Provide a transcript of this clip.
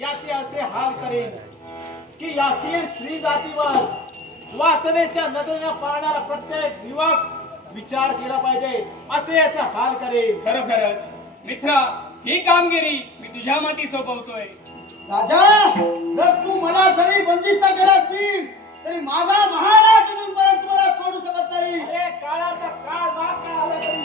याचे असे हाल करेन की यातील स्त्री जातीवर वासनेच्या नजरेने पाहणारा प्रत्येक युवक विचार केला पाहिजे, असे याचा हाल करेन. खरोखरच मित्रा, ही कामगिरी मी तुझ्या माती सोपवतोय. राजा, जर तू मला जरी बंदिस्त केला असेल तरी माझा महाराज इथून परत तुम्हाला सोडू शकत नाही. काळाचा काळ मागता आला तरी